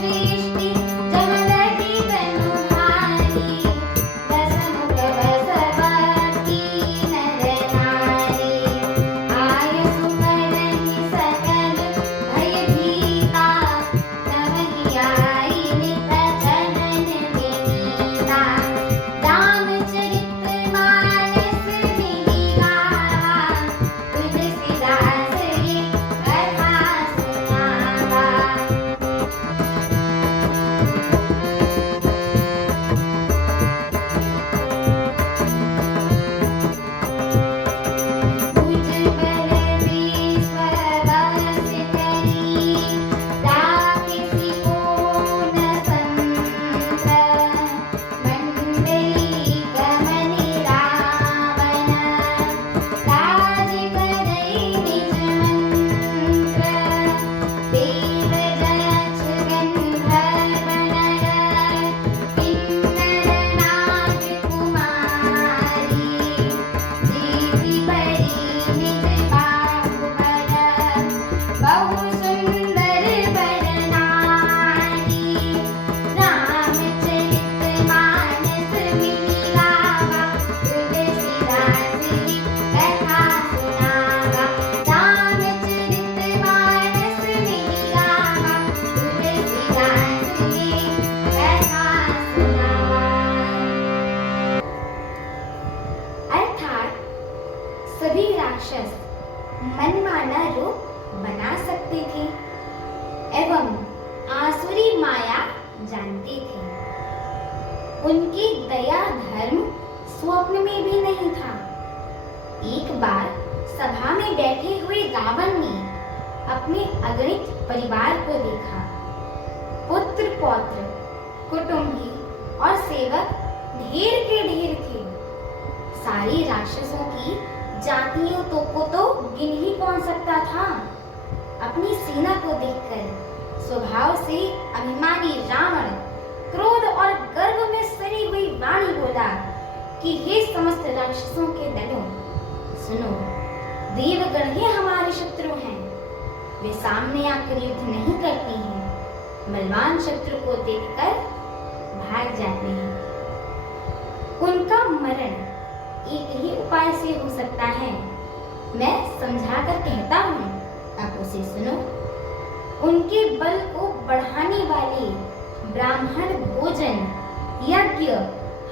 सृष्टि जहाँ लगी तनु भारी, दस मुख बसवती नर नारी, आय सुकरहि सकल भय भीता, नवहि आई नित चरण विनीता, रामचरित मानस मिलि गावा, तुलसीदास की कथा सुनावा। भुजबल विश्व बस करी, राखिसि कोन संत, मंडली गमनि रावण, राज करई निज मंत्र, देव जक्ष गंधर्व नर, किन्नर नाग कुमारी, जीति बरी निज बाहुबल, बहु सुंदर बर नारी, रामचरित मानस मिलि गावा, तुलसीदास की कथा सुनावा। रामचरित मानस मिलि गावा, तुलसीदास की कथा सुनावा। अर्थात सभी राक्षस मनमाना रूप बना सकते थे एवं आसुरी माया जानते थे। उनकी दया धर्म स्वप्न में भी नहीं था। एक बार सभा में बैठे हुए रावण ने अपने अगणित परिवार को देखा। पुत्र पौत्र कुटुंबी और सेवक ढेर के ढेर थे। सारी राक्षसों की जातियों को तो गिन ही कौन सकता था। अपनी सेना को देखकर स्वभाव से अभिमानी रावण क्रोध और गर्व में सरी हुई वाणी बोला कि हे समस्त राक्षसों के दलों, सुनो, देवगण ही हमारे शत्रु हैं। वे सामने आकर युद्ध नहीं करते हैं, बलवान शत्रु को देखकर भाग जाते हैं। उनका मरण एक ही उपाय से हो सकता है। मैं समझाकर कहता हूँ, आप उसे सुनो। उनके बल को बढ़ाने वाले ब्राह्मण भोजन, यज्ञ,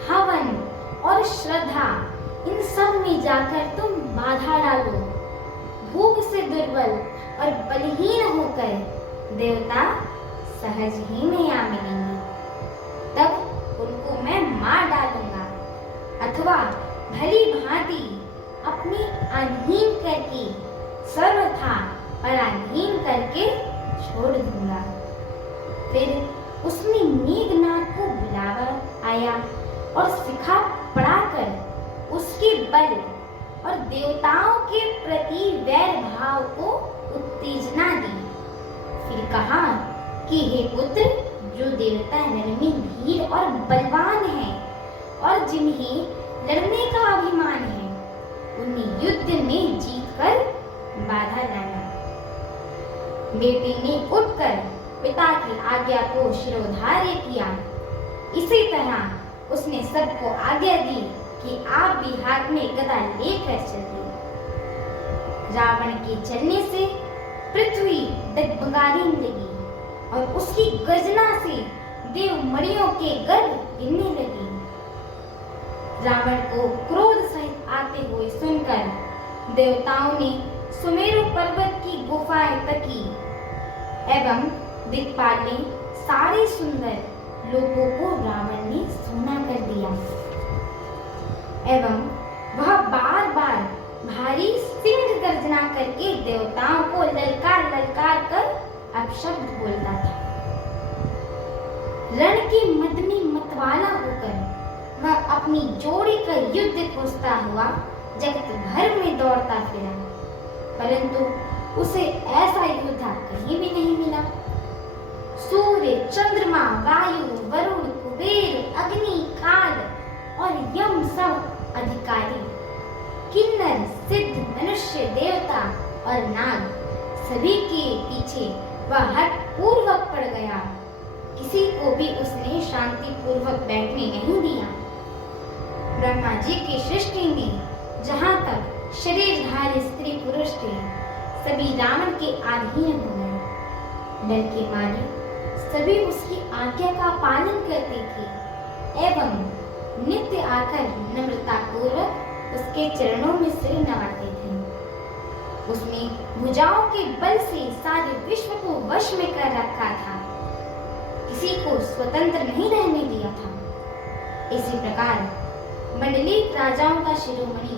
हवन और श्रद्धा, इन सब में जाकर तुम बाधा डालो। भूख से दुर्बल और बलहीन होकर देवता सहज ही में आ मिलेंगे। तब उनको मैं मार डालूंगा अथवा भली भांति अपनी अधीन करके सर्वथा पराधीन करके छोड़ दूंगा। फिर उसने मेघनाथ को बुलावा आया और शिखा पढ़ाकर उसके बल और देवताओं के प्रति वैर भाव को उत्तेजना दी। फिर कहा कि हे पुत्र, जो देवता रण में धीर और बलवान हैं और जिन्हें लड़ने का अभिमान है, उन्हें युद्ध में जीतकर बाधा लाना। बेटे ने उठकर पिता की आज्ञा को शिरोधार्य किया। इसी तरह उसने सबको आज्ञा दी कि आप भी हाथ में गदा लेकर चलिए। रावण के चलने से पृथ्वी डगमगाने लगी और उसकी गर्जना से देवमणियों के गर्भ गिरने लगे। रावण को क्रोध सहित आते हुए सुनकर देवताओं ने सुमेरु पर्वत की गुफाएं तकी एवं दिक्पाल ने सारे सुंदर लोगों को रावण ने सूना कर दिया एवं वह बार बार भारी सिंह गर्जना करके देवताओं को ललकार ललकार कर अपशब्द बोलता था। रण के मध्य में मतवाला होकर वह अपनी जोड़ी का युद्ध खोजता हुआ जगत भर में दौड़ता फिरा, परंतु उसे ऐसा योद्धा कहीं भी नहीं मिला। सूर्य, चंद्रमा, वायु, वरुण, कुबेर, अग्नि, काल और यम सब अधिकारी, किन्नर, सिद्ध, मनुष्य, देवता और नाग सभी के पीछे वह हठ पूर्वक पड़ गया किसी को भी उसने शांति पूर्वक बैठने नहीं दिया। ब्रह्मा जी की सृष्टि में जहाँ तक शरीरधारी स्त्री पुरुष थे, सभी रावण के अधीन हो गए। डर के मारे सभी उसकी आज्ञा का पालन करते थे एवं नित्य आकर नम्रता पूर्वक उसके चरणों में सिर नवाते थे। उसने भुजाओं के बल से सारे विश्व को वश में कर रखा था, किसी को स्वतंत्र नहीं रहने दिया था। इसी प्रकार मंडलीक राजाओं का शिरोमणि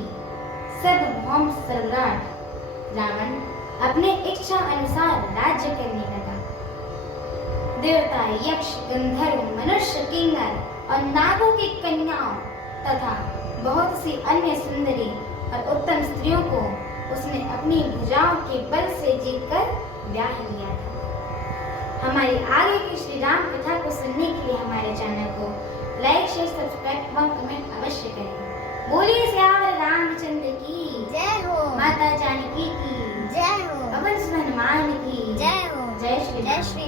सर्वभौम सम्राट रावण अपने इच्छा अनुसार राज्य करने लगा। देवता, यक्ष, गंधर्व, मनुष्य, किन्नर और नागों की कन्याओं तथा बहुत सी अन्य सुंदरी और उत्तम स्त्रियों को उसने अपनी भुजाओं के बल से जीतकर ब्याह लिया था। हमारी आगे की श्री राम कथा को सुनने के लिए हमारे चैनल को लाइक, शेयर, सब्सक्राइब एवं कमेंट अवश्य करें। बोलिए सियावर रामचंद्र की जय हो। माता जानकी की जय हो। पवन सुत हनुमान की जय हो। जय श्री राम।